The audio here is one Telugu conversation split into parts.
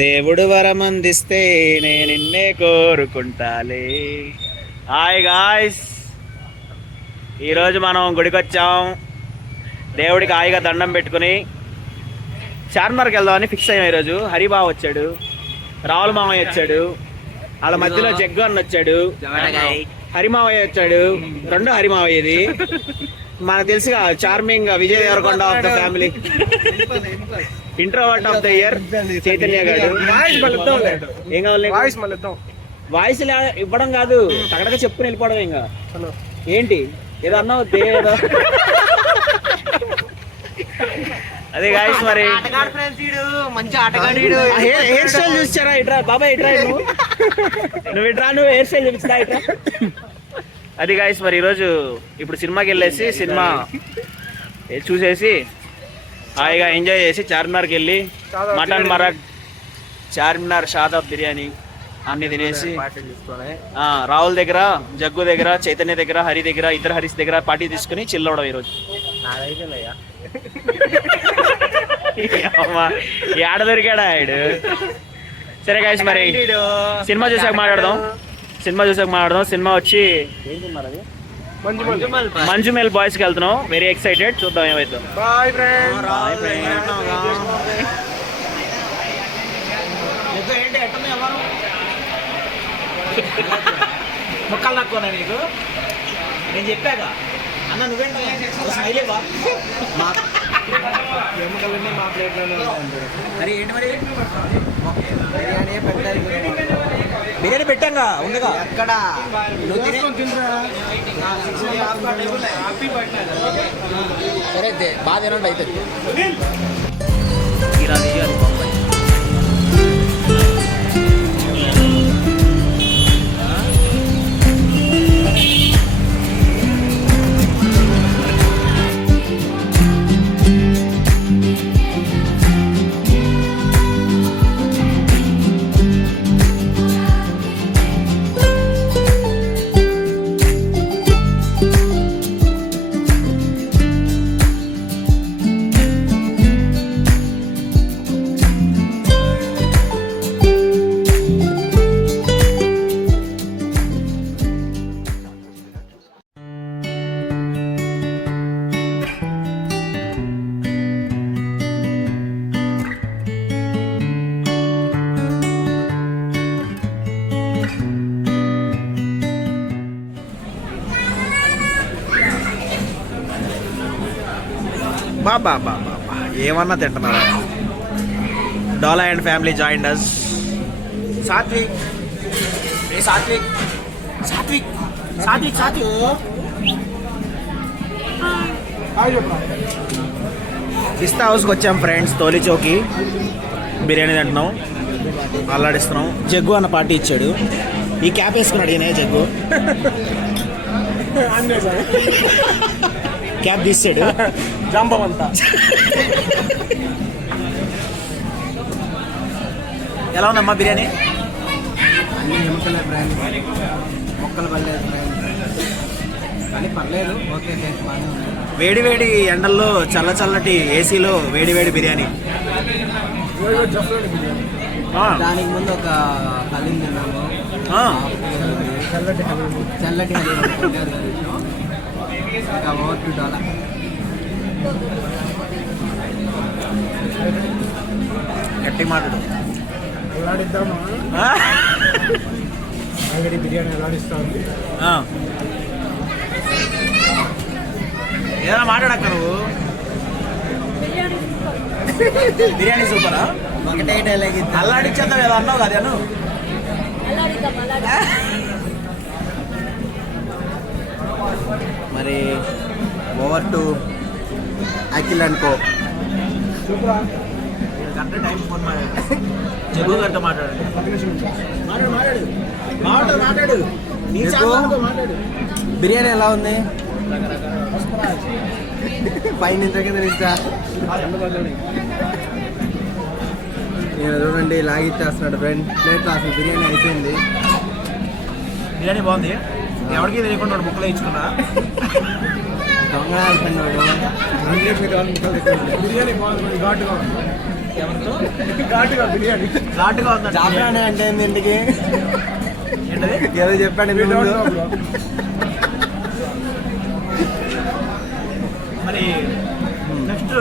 దేవుడు వరమందిస్తే నేను నిన్నే కోరుకుంటాలే. హాయ్ గాయ్స్, ఈరోజు మనం గుడికి వచ్చాం. దేవుడికి హాయిగా దండం పెట్టుకుని చార్మినార్కి వెళ్దామని ఫిక్స్ అయ్యాం. ఈరోజు హరిబాబు వచ్చాడు, రావుల మామయ్య వచ్చాడు, వాళ్ళ మధ్యలో జగ్గు అన్న వచ్చాడు, హరిమావయ్య వచ్చాడు. రెండో హరిమావయ్య ఇది. మనకు తెలుసుగా charming Vijay Deverakonda of the family, introvert of the year Chaitanya garu. ఏం కావాలి? వాయిస్ ఇవ్వడం కాదు, తగడగా చెప్పుకుని వెళ్ళిపోవడం. ఇంకా ఏంటి ఏదో అన్నావు ఏదో. అదే గాయస్, మరి హెయిర్ స్టైల్ చూసారా? ఇట్రా బాబాయ్, ఇట్రా నువ్వు ఇట్రా, నువ్వు హెయిర్ స్టైల్ చూపిస్తా ఇట్రా. అది గాయస్, మరి ఈరోజు ఇప్పుడు సినిమాకి వెళ్ళేసి సినిమా చూసేసి హాయిగా ఎంజాయ్ చేసి చార్మినార్కి వెళ్ళి మటన్ మరగ్, చార్మినార్ షాదాబ్ బిర్యానీ అన్ని తినేసి రాహుల్ దగ్గర, జగ్గు దగ్గర, చైతన్య దగ్గర, హరి దగ్గర, ఇద్దరు హరీస్ దగ్గర పార్టీ తీసుకుని చిల్ అవడం ఈరోజు. ఏడ దొరికాడా ఆడు. సరే గాయస్, మరి సినిమా చూసాక మాట్లాడదాం. సినిమా వచ్చి మంజుమేల్ బాయ్స్ కి వెళ్తున్నాం. వెరీ ఎక్సైటెడ్, చూద్దాం ఏమైతే. మొక్కలు తక్కువనా నీకు? నేను చెప్పాక అన్న నువ్వేంటి ఎముకలన్నీ మా ప్లేట్లోనే ఉంటాయి. మరి ఏంటి మరి బిర్యానీ పెట్టాంగా ఉందిగా ఎక్కడ సరే బాగా తినండి అయితే. బాబా ఏమన్నా తింటున్నారా? Dola and family join us. Satvik Satvik Satvik Satvik Satvik పిస్తా హౌస్కి వచ్చాం ఫ్రెండ్స్. తోలి చౌకి బిర్యానీ తింటున్నాం, అల్లాడిస్తున్నాం. జగ్గు అన్న పార్టీ ఇచ్చాడు. ఈ క్యాప్ వేసుకున్నాడు ఈయన జగ్గు. క్యాప్ తీసాడు జాంబవంతా. ఎలా ఉందమ్మా బిర్యానీ? అన్ని ఎముకలే బ్రాండ్, మొక్కలు పర్లేదు కానీ పర్లేదు, ఓకే టేస్ట్ బాగానే ఉంది. వేడి వేడి ఎండల్లో చల్లటి ఏసీలో వేడి బిర్యానీ. దానికి ముందు ఒక హలీం తిన్నాము, చల్లటి హలీం ఓవర్ $2. గట్టి మాట్లాడు. ఎలాడిద్దామా? ఆల్రెడీ బిర్యానీ ఎలాడిస్తా ఉంది. ఏదైనా మాట్లాడక్క నువ్వు. బిర్యానీ సూపరా? ఒకటే డైలాగ్ అల్లాడిచ్చేద్దాం ఏదో అన్నావు కదా అను. మరి ఓవర్ టు అఖిల్ అనుకో. టైం ఫోన్ మాట్లాడు, జగ్గు గారితో మాట్లాడు. బిర్యానీ ఎలా ఉంది? పైన కింద నించా నేను చూడండి లాగిచ్చేస్తున్నాడు ఫ్రెండ్. ప్లేట్లో అసలు బిర్యానీ అయిపోయింది. బిర్యానీ బాగుంది, ఎవరికి తెలియకుండా ముక్కలు ఇచ్చుకున్నా. దొంగ అయిపోయినాడు. బిర్యానీ బాగుంది, ఘాటుగా ఉంది. ఘాటుగా ఉందండి జాఫ్రాన్ అంటే ఏంది ఇంటికి ఏంటది ఏదో చెప్పాడు ఇంతకు ముందు. మరి నెక్స్ట్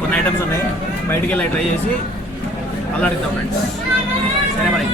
కొన్ని ఐటమ్స్ ఉన్నాయి బయటికి వెళ్ళి ట్రై చేసి అల్లాడిద్దాం ఫ్రెండ్స్ సరే మరి